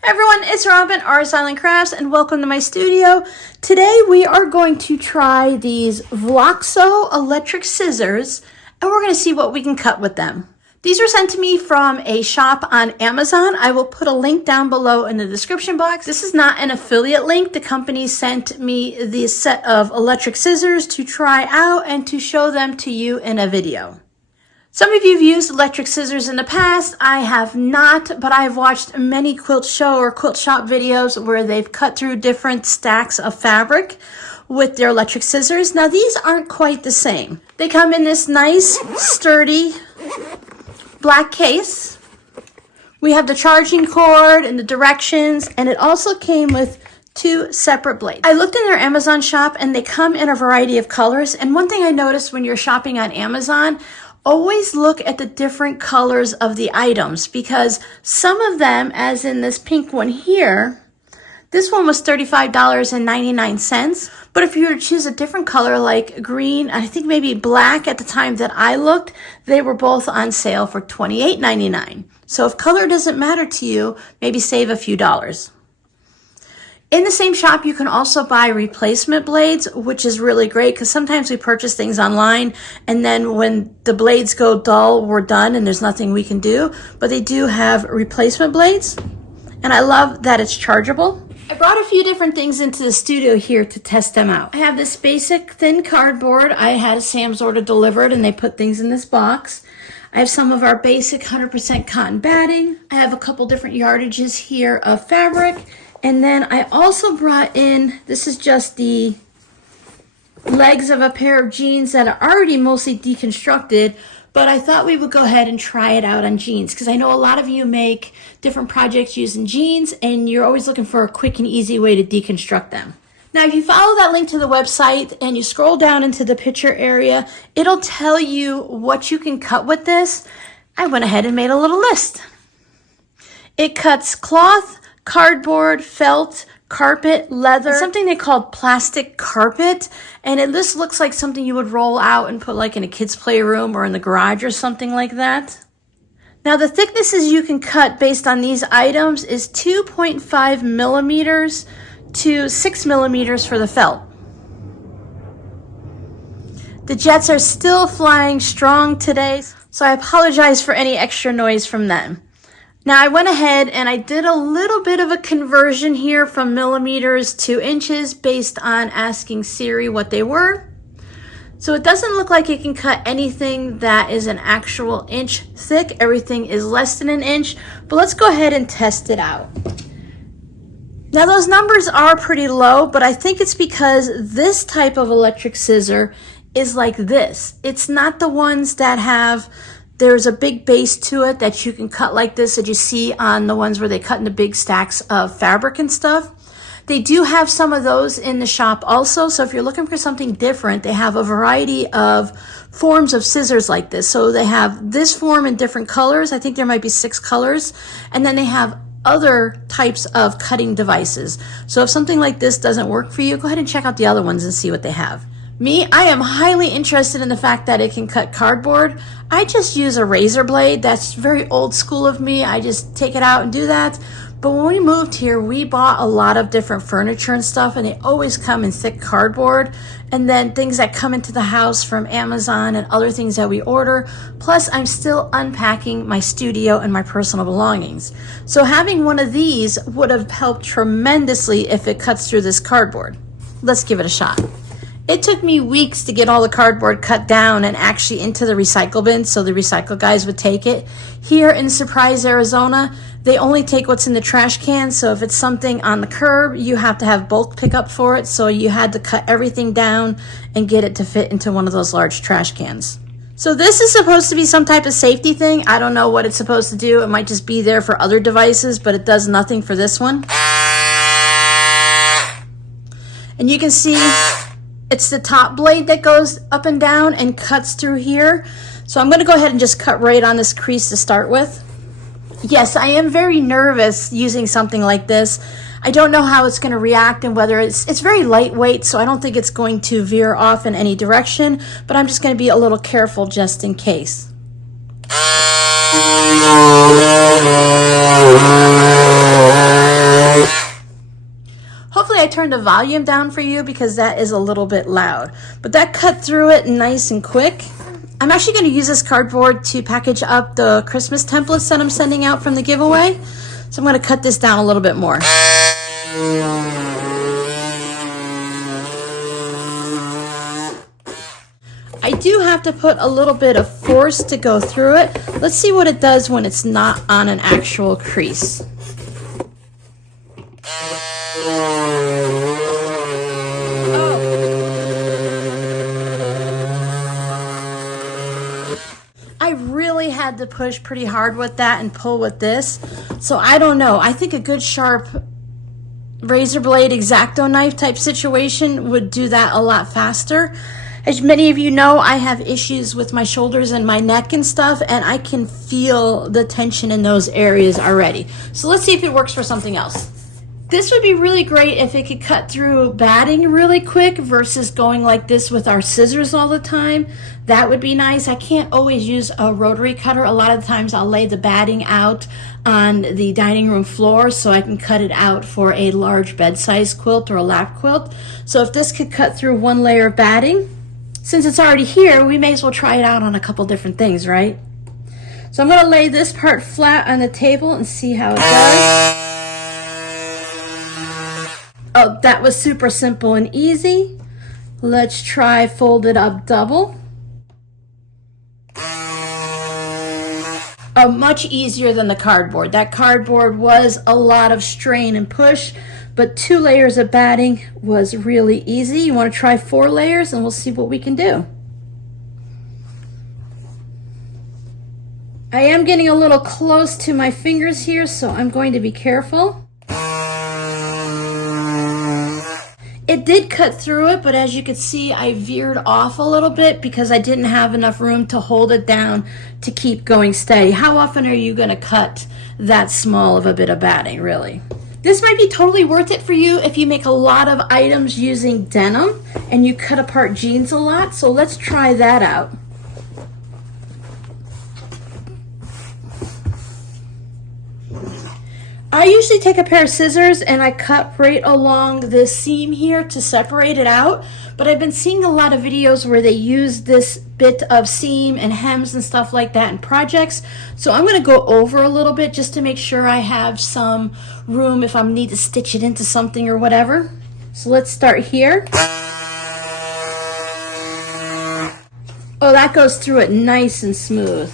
Hey everyone, it's Robin, Art Island Crafts, and welcome to my studio. Today we are going to try these Vloxo electric scissors, and we're going to see what we can cut with them. These were sent to me from a shop on Amazon. I will put a link down below in the description box. This is not an affiliate link. The company sent me this set of electric scissors to try out and to show them to you in a video. Some of you have used electric scissors in the past. I have not, but I've watched many quilt show or quilt shop videos where they've cut through different stacks of fabric with their electric scissors. Now these aren't quite the same. They come in this nice, sturdy black case. We have the charging cord and the directions, and it also came with two separate blades. I looked in their Amazon shop and they come in a variety of colors. And one thing I noticed when you're shopping on Amazon, always look at the different colors of the items, because some of them, as in this pink one here, this one was $35.99. But if you were to choose a different color like green, I think maybe black at the time that I looked, they were both on sale for $28.99. So if color doesn't matter to you, maybe save a few dollars. In the same shop, you can also buy replacement blades, which is really great because sometimes we purchase things online and then when the blades go dull, we're done and there's nothing we can do. But they do have replacement blades, and I love that it's chargeable. I brought a few different things into the studio here to test them out. I have this basic thin cardboard. I had a Sam's order delivered and they put things in this box. I have some of our basic 100% cotton batting. I have a couple different yardages here of fabric. And then I also brought in, this is just the legs of a pair of jeans that are already mostly deconstructed, but I thought we would go ahead and try it out on jeans because I know a lot of you make different projects using jeans and you're always looking for a quick and easy way to deconstruct them. Now, if you follow that link to the website and you scroll down into the picture area, it'll tell you what you can cut with this. I went ahead and made a little list. It cuts cloth, cardboard, felt, carpet, leather, something they called plastic carpet, and this looks like something you would roll out and put like in a kid's playroom or in the garage or something like that. Now the thicknesses you can cut based on these items is 2.5 millimeters to 6 millimeters for the felt. The jets are still flying strong today, so I apologize for any extra noise from them. Now I went ahead and I did a little bit of a conversion here from millimeters to inches based on asking Siri what they were. So it doesn't look like it can cut anything that is an actual inch thick. Everything is less than an inch, but let's go ahead and test it out. Now those numbers are pretty low, but I think it's because this type of electric scissor is like this. It's not the ones that have there's a big base to it that you can cut like this that you see on the ones where they cut into big stacks of fabric and stuff. They do have some of those in the shop also. So if you're looking for something different, they have a variety of forms of scissors like this. So they have this form in different colors. I think there might be 6 colors. And then they have other types of cutting devices. So if something like this doesn't work for you, go ahead and check out the other ones and see what they have. Me, I am highly interested in the fact that it can cut cardboard. I just use a razor blade. That's very old school of me. I just take it out and do that. But when we moved here, we bought a lot of different furniture and stuff, and they always come in thick cardboard. And then things that come into the house from Amazon and other things that we order. Plus, I'm still unpacking my studio and my personal belongings. So having one of these would have helped tremendously if it cuts through this cardboard. Let's give it a shot. It took me weeks to get all the cardboard cut down and actually into the recycle bin so the recycle guys would take it. Here in Surprise, Arizona, they only take what's in the trash can. So if it's something on the curb, you have to have bulk pickup for it. So you had to cut everything down and get it to fit into one of those large trash cans. So this is supposed to be some type of safety thing. I don't know what it's supposed to do. It might just be there for other devices, but it does nothing for this one. And you can see it's the top blade that goes up and down and cuts through here. So I'm going to go ahead and just cut right on this crease to start with. Yes, I am very nervous using something like this. I don't know how it's going to react and whether it's very lightweight, so I don't think it's going to veer off in any direction, but I'm just going to be a little careful just in case. volume down for you because that is a little bit loud. But that cut through it nice and quick. I'm actually going to use this cardboard to package up the Christmas templates that I'm sending out from the giveaway. So I'm going to cut this down a little bit more. I do have to put a little bit of force to go through it. Let's see what it does when it's not on an actual crease. I really had to push pretty hard with that and pull with this. So I don't know. I think a good sharp razor blade X-Acto knife type situation would do that a lot faster. As many of you know, I have issues with my shoulders and my neck and stuff, and I can feel the tension in those areas already. So let's see if it works for something else. This would be really great if it could cut through batting really quick versus going like this with our scissors all the time. That would be nice. I can't always use a rotary cutter. A lot of times I'll lay the batting out on the dining room floor so I can cut it out for a large bed-size quilt or a lap quilt. So if this could cut through one layer of batting, since it's already here, we may as well try it out on a couple different things, right? So I'm going to lay this part flat on the table and see how it does. Oh, that was super simple and easy. Let's try folded up double. Oh, much easier than the cardboard. That cardboard was a lot of strain and push, but 2 layers of batting was really easy. You want to try 4 layers and we'll see what we can do. I am getting a little close to my fingers here, so I'm going to be careful. It did cut through it, but as you can see, I veered off a little bit because I didn't have enough room to hold it down to keep going steady. How often are you going to cut that small of a bit of batting, really? This might be totally worth it for you if you make a lot of items using denim and you cut apart jeans a lot. So let's try that out. I usually take a pair of scissors and I cut right along this seam here to separate it out, but I've been seeing a lot of videos where they use this bit of seam and hems and stuff like that in projects. So I'm going to go over a little bit just to make sure I have some room if I need to stitch it into something or whatever. So let's start here. Oh, that goes through it nice and smooth.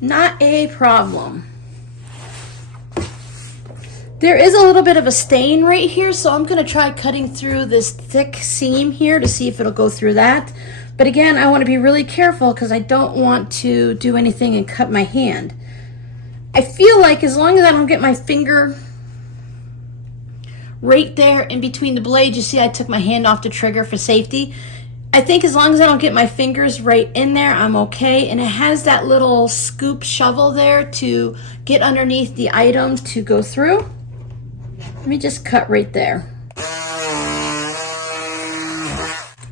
Not a problem. There is a little bit of a stain right here, so I'm going to try cutting through this thick seam here to see if it'll go through that. But again, I want to be really careful because I don't want to do anything and cut my hand. I feel like as long as I don't get my finger right there in between the blades, you see I took my hand off the trigger for safety. I think as long as I don't get my fingers right in there, I'm okay. And it has that little scoop shovel there to get underneath the item to go through. Let me just cut right there.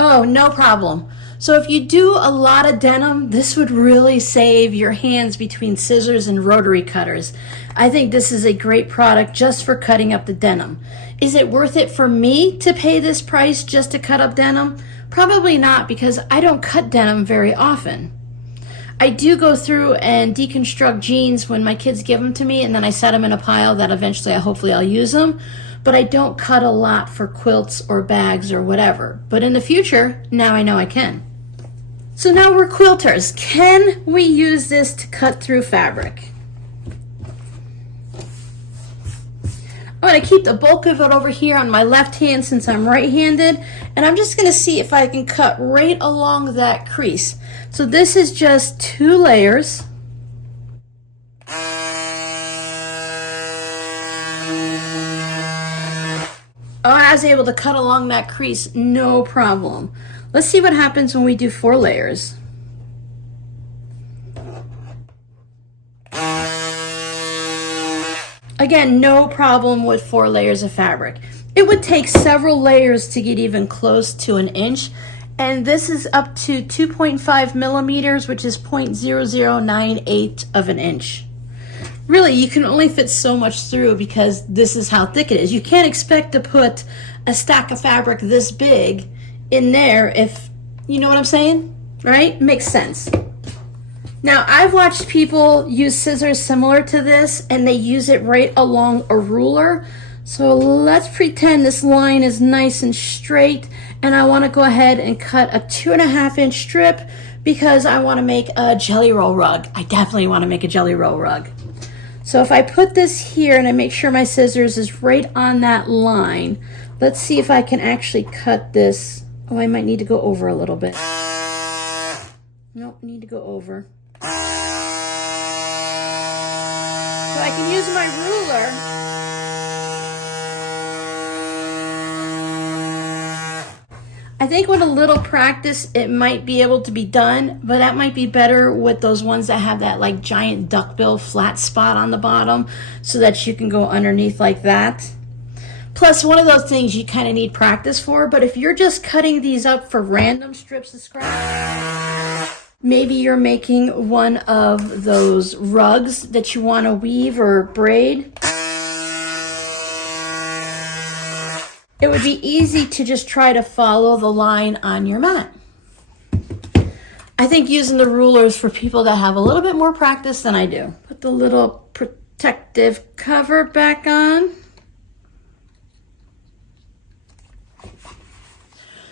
Oh, no problem. So if you do a lot of denim, this would really save your hands between scissors and rotary cutters. I think this is a great product just for cutting up the denim. Is it worth it for me to pay this price just to cut up denim? Probably not, because I don't cut denim very often. I do go through and deconstruct jeans when my kids give them to me, and then I set them in a pile that eventually hopefully I'll use them. But I don't cut a lot for quilts or bags or whatever. But in the future, now I know I can. So now we're quilters. Can we use this to cut through fabric? I'm going to keep the bulk of it over here on my left hand since I'm right-handed, and I'm just going to see if I can cut right along that crease. So this is just 2 layers. Oh, I was able to cut along that crease, no problem. Let's see what happens when we do 4 layers. Again, no problem with 4 layers of fabric. It would take several layers to get even close to an inch, And this is up to 2.5 millimeters, which is 0.0098 of an inch. Really, you can only fit so much through because this is how thick it is. You can't expect to put a stack of fabric this big in there if, you know what I'm saying, right? Makes sense. Now, I've watched people use scissors similar to this, and they use it right along a ruler. So let's pretend this line is nice and straight, and I want to go ahead and cut a 2.5 inch strip because I want to make a jelly roll rug. I definitely want to make a jelly roll rug. So if I put this here and I make sure my scissors is right on that line, let's see if I can actually cut this. Oh, I might need to go over a little bit. Nope, need to go over. So I can use my ruler. I think with a little practice, it might be able to be done, but that might be better with those ones that have that like giant duckbill flat spot on the bottom so that you can go underneath like that. Plus, one of those things you kind of need practice for, but if you're just cutting these up for random strips of scrap, maybe you're making one of those rugs that you want to weave or braid. It would be easy to just try to follow the line on your mat. I think using the rulers for people that have a little bit more practice than I do. Put the little protective cover back on.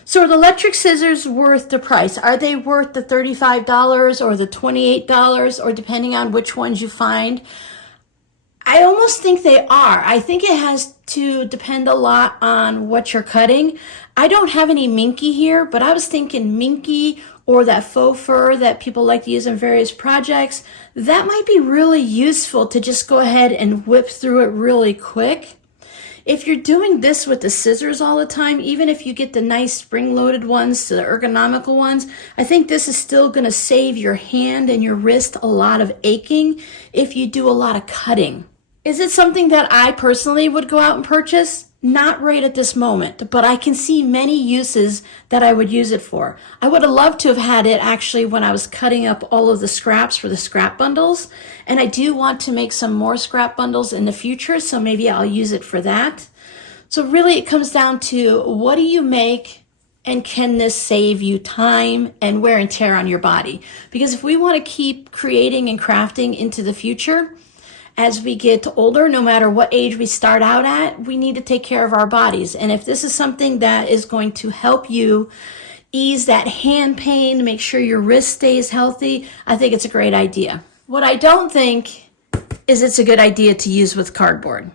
So are the electric scissors worth the price? Are they worth the $35 or the $28 or depending on which ones you find? I almost think they are. I think it has to depend a lot on what you're cutting. I don't have any minky here, but I was thinking minky or that faux fur that people like to use in various projects. That might be really useful to just go ahead and whip through it really quick. If you're doing this with the scissors all the time, even if you get the nice spring-loaded ones to the ergonomical ones, I think this is still going to save your hand and your wrist a lot of aching if you do a lot of cutting. Is it something that I personally would go out and purchase? Not right at this moment, but I can see many uses that I would use it for. I would have loved to have had it actually when I was cutting up all of the scraps for the scrap bundles, and I do want to make some more scrap bundles in the future, so maybe I'll use it for that. So really it comes down to what do you make and can this save you time and wear and tear on your body? Because if we want to keep creating and crafting into the future, as we get older, no matter what age we start out at, we need to take care of our bodies. And if this is something that is going to help you ease that hand pain, make sure your wrist stays healthy, I think it's a great idea. What I don't think is it's a good idea to use with cardboard.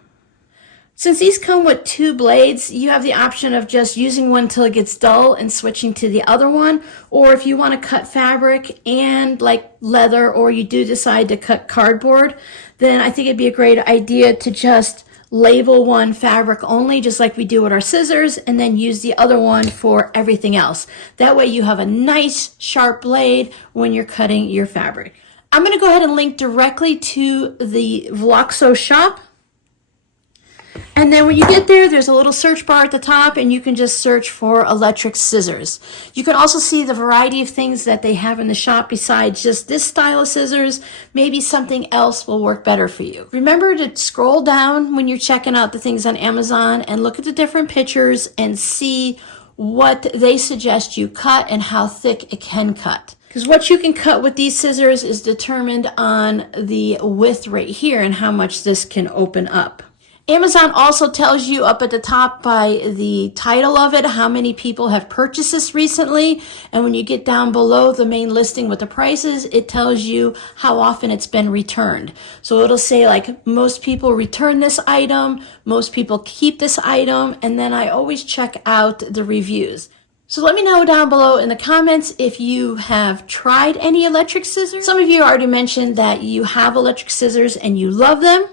Since these come with 2 blades, you have the option of just using one till it gets dull and switching to the other one. Or if you want to cut fabric and like leather, or you do decide to cut cardboard, then I think it'd be a great idea to just label one fabric only, just like we do with our scissors, and then use the other one for everything else. That way you have a nice sharp blade when you're cutting your fabric. I'm going to go ahead and link directly to the Vloxo shop. And then when you get there, there's a little search bar at the top, and you can just search for electric scissors. You can also see the variety of things that they have in the shop besides just this style of scissors. Maybe something else will work better for you. Remember to scroll down when you're checking out the things on Amazon and look at the different pictures and see what they suggest you cut and how thick it can cut. Because what you can cut with these scissors is determined on the width right here and how much this can open up. Amazon also tells you up at the top by the title of it how many people have purchased this recently, and when you get down below the main listing with the prices, it tells you how often it's been returned. So it'll say like most people return this item, most people keep this item, and then I always check out the reviews. So let me know down below in the comments if you have tried any electric scissors. Some of you already mentioned that you have electric scissors and you love them.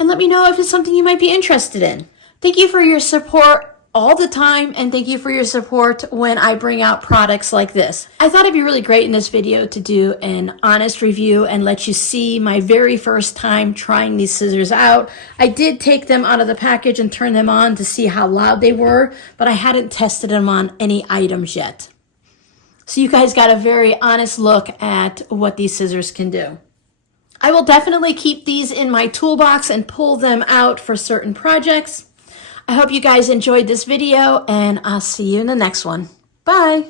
And let me know if it's something you might be interested in. Thank you for your support all the time, and thank you for your support when I bring out products like this. I thought it'd be really great in this video to do an honest review and let you see my very first time trying these scissors out. I did take them out of the package and turn them on to see how loud they were, but I hadn't tested them on any items yet. So you guys got a very honest look at what these scissors can do. I will definitely keep these in my toolbox and pull them out for certain projects. I hope you guys enjoyed this video, and I'll see you in the next one. Bye.